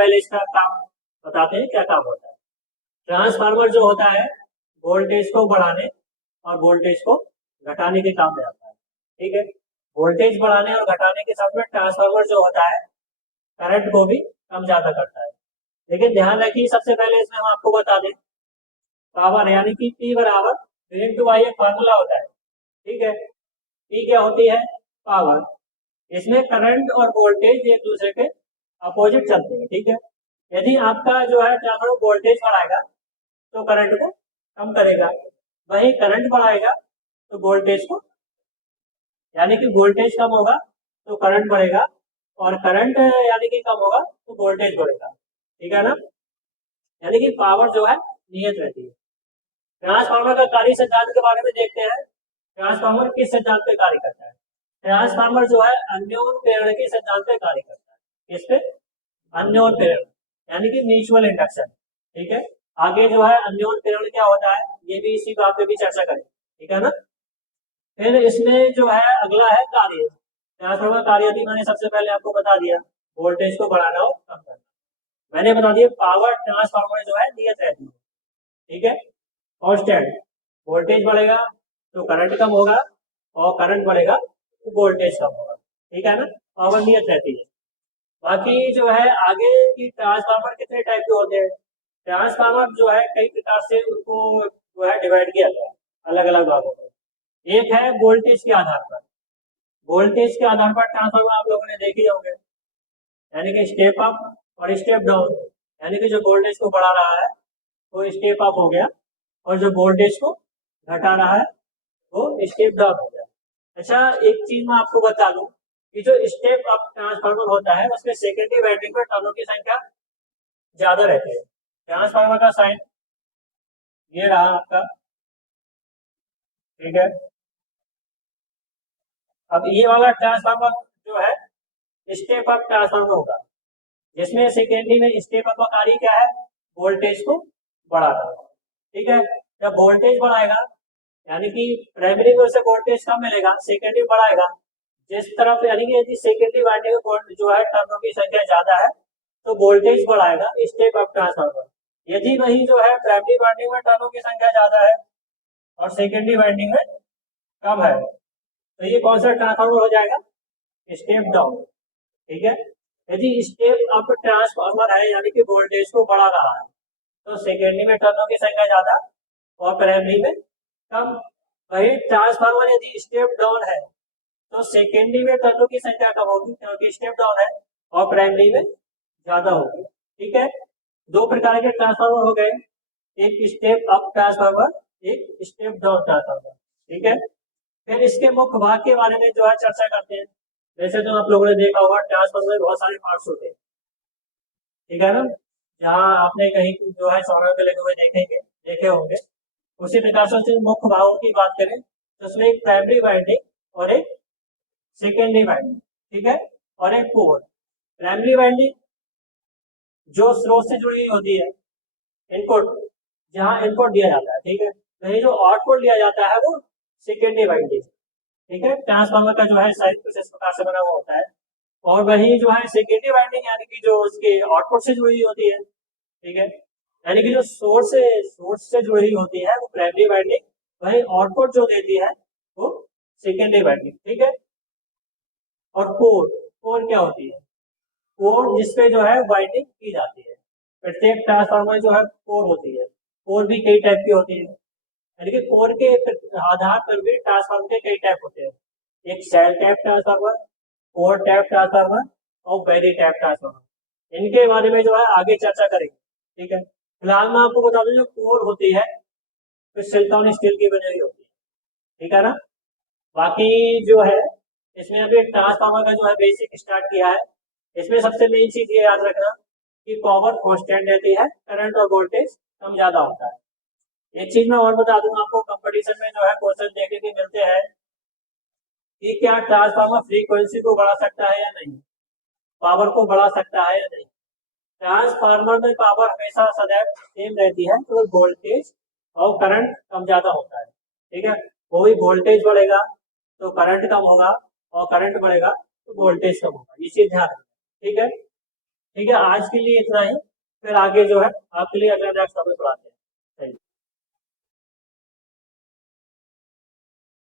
पहले इसका काम बताते हैं क्या काम होता है। ट्रांसफार्मर जो होता है वोल्टेज को बढ़ाने और वोल्टेज को घटाने के काम में आता है। ठीक है, वोल्टेज बढ़ाने और घटाने के साथ में ट्रांसफार्मर जो होता है करंट को भी कम ज्यादा करता है। लेकिन ध्यान रखिए, सबसे पहले इसमें हम आपको बता दें पावर यानी कि P बराबर V इंटू आई एक फार्मूला होता है। ठीक है, P क्या होती है? पावर। इसमें करंट और वोल्टेज एक दूसरे के अपोजिट चलते हैं। ठीक है, यदि आपका जो है ट्रांसफार्मर वोल्टेज बढ़ाएगा तो करंट को कम करेगा, वही करंट बढ़ाएगा तो वोल्टेज को, यानी कि वोल्टेज कम होगा तो करंट बढ़ेगा और करंट यानी कि कम होगा तो वोल्टेज बढ़ेगा। ठीक है ना, यानी कि पावर जो है नियत रहती है। ट्रांसफार्मर का कार्य सिद्धांत के बारे में देखते हैं। ट्रांसफार्मर किस सिद्धांत पे कार्य करता है? ट्रांसफार्मर जो है अन्योन प्रेरण के सिद्धांत पे कार्य करता है। किस पे? अन्योन प्रेरण, यानी कि म्यूचुअल इंडक्शन। ठीक है, आगे जो है अन्योन प्रेरण क्या होता है ये भी इसी बात पे भी चर्चा करें। ठीक है ना, फिर इसमें जो है अगला है कार्य। ट्रांसफार्मर कार्य भी मैंने सबसे पहले आपको बता दिया, वोल्टेज को बढ़ाना और कम करना। मैंने बता दिया पावर ट्रांसफार्मर जो है नियत रहती है। ठीक है, कांस्टेंट। वोल्टेज बढ़ेगा तो करंट कम होगा और करंट बढ़ेगा तो वोल्टेज कम होगा। ठीक है ना, पावर नियत रहती है। बाकी जो है आगे की ट्रांसफार्मर कितने टाइप के होते हैं? ट्रांसफार्मर जो है कई प्रकार से उनको जो है डिवाइड किया गया है अलग अलग भागों में। एक है वोल्टेज के आधार पर। वोल्टेज के आधार पर ट्रांसफार्मर आप लोगों ने देखे होंगे, यानी कि स्टेप अप और स्टेप डाउन। यानी कि जो वोल्टेज को बढ़ा रहा है वो स्टेप अप हो गया और जो वोल्टेज को घटा रहा है वो स्टेप डाउन हो गया। अच्छा, एक चीज मैं आपको बता दूं कि जो स्टेप अप ट्रांसफार्मर होता है उसमें सेकेंडरी वाइंडिंग में टर्नों की संख्या ज्यादा रहती है। ट्रांसफार्मर का साइन ये रहा आपका। ठीक है, अब ये वाला ट्रांसफार्मर जो है स्टेप अप ट्रांसफार्मर होगा, जिसमें सेकेंडरी में स्टेप अप का कार्य क्या है? वोल्टेज को बढ़ाना। ठीक है, जब वोल्टेज बढ़ाएगा यानी कि प्राइमरी में उसे वोल्टेज कम मिलेगा, सेकेंडरी बढ़ाएगा जिस तरफ, यानी कि यदि सेकेंडरी वाइंडिंग में जो है टर्नों की संख्या ज्यादा है तो वोल्टेज बढ़ाएगा स्टेप अप ट्रांसफार्मर। यदि वही जो है प्राइमरी वाइंडिंग में टर्नों की संख्या ज्यादा है और सेकेंडरी वाइंडिंग में कम है तो ये कौन सा ट्रांसफार्मर हो जाएगा? Step down. ठीक है, यदि स्टेप अप ट्रांसफार्मर है यानी कि वोल्टेज को बढ़ा रहा है तो सेकेंडरी में टर्नों की संख्या ज्यादा और प्राइमरी में कम। वही ट्रांसफार्मर यदि स्टेप डाउन है तो सेकेंडरी में टर्नों की संख्या कम होगी क्योंकि स्टेप डाउन है और प्राइमरी में ज्यादा होगी। ठीक है, दो प्रकार के ट्रांसफार्मर हो गए, एक स्टेप अप ट्रांसफार्मर, एक स्टेप डाउन ट्रांसफार्मर। ठीक है, फिर इसके मुख्य भाग के बारे में जो है चर्चा करते हैं। वैसे तो आप लोगों ने देखा होगा ट्रांसफार्मर में बहुत सारे पार्ट्स होते हैं। ठीक है ना, जहाँ आपने कहीं जो है सोलर पे लगे हुए देखे होंगे, उसी प्रकार से उसके मुख्य भागों की बात करें तो उसमें एक प्राइमरी वाइंडिंग और एक सेकेंडरी वाइंडिंग। ठीक है, और एक कोर। प्राइमरी वाइंडिंग जो स्रोत से जुड़ी होती है, इनपुट, जहाँ इनपुट दिया जाता है। ठीक है, वही जो आउटपुट दिया जाता है वो सेकेंडरी वाइंडिंग। ठीक है, ट्रांसफार्मर का जो है साइज कुछ इस प्रकार से बना हुआ होता है और वही जो है सेकेंडरी वाइंडिंग यानी कि जो उसके आउटपुट से जुड़ी होती है। ठीक है, यानी कि जो सोर्स से जुड़ी होती है वो प्राइमरी वाइंडिंग, वही आउटपुट जो देती है वो सेकेंडरी वाइंडिंग। ठीक है, और कोर, कोर क्या होती है? कोर जिसपे जो है वाइंडिंग की जाती है। प्रत्येक ट्रांसफार्मर जो है कोर होती है। कोर भी कई टाइप की होती है, यानी कि कोर के आधार पर भी ट्रांसफार्मर के कई टाइप होते हैं। एक cell type transformer, core type transformer और वेरी टाइप ट्रांसफार्मर। इनके बारे में जो है आगे चर्चा करेंगे। ठीक है, फिलहाल मैं आपको बता दूं जो कोर होती है तो सिलिकॉन स्टील की बनी हुई होती है। ठीक है ना, बाकी जो है इसमें अभी ट्रांसफार्मर का जो है बेसिक स्टार्ट किया है। इसमें सबसे मेन चीज ये याद रखना कि पावर कांस्टेंट रहती है, करंट और वोल्टेज कम ज्यादा होता है। एक चीज मैं और बता दूं आपको, कंपटीशन में जो है क्वेश्चन देखने के मिलते हैं कि क्या ट्रांसफार्मर फ्रीक्वेंसी को बढ़ा सकता है या नहीं, पावर को बढ़ा सकता है या नहीं। ट्रांसफार्मर में पावर हमेशा सदैव सेम रहती है, तो वोल्टेज और करंट कम ज्यादा होता है। ठीक है, वही वोल्टेज बढ़ेगा तो करंट कम होगा और करंट बढ़ेगा तो वोल्टेज कम होगा, ये चीज ध्यान रखना। ठीक है, ठीक है, आज के लिए इतना ही, फिर आगे जो है आपके लिए अगला नेक्स्ट टॉपिक पढ़ाते हैं। Thank you.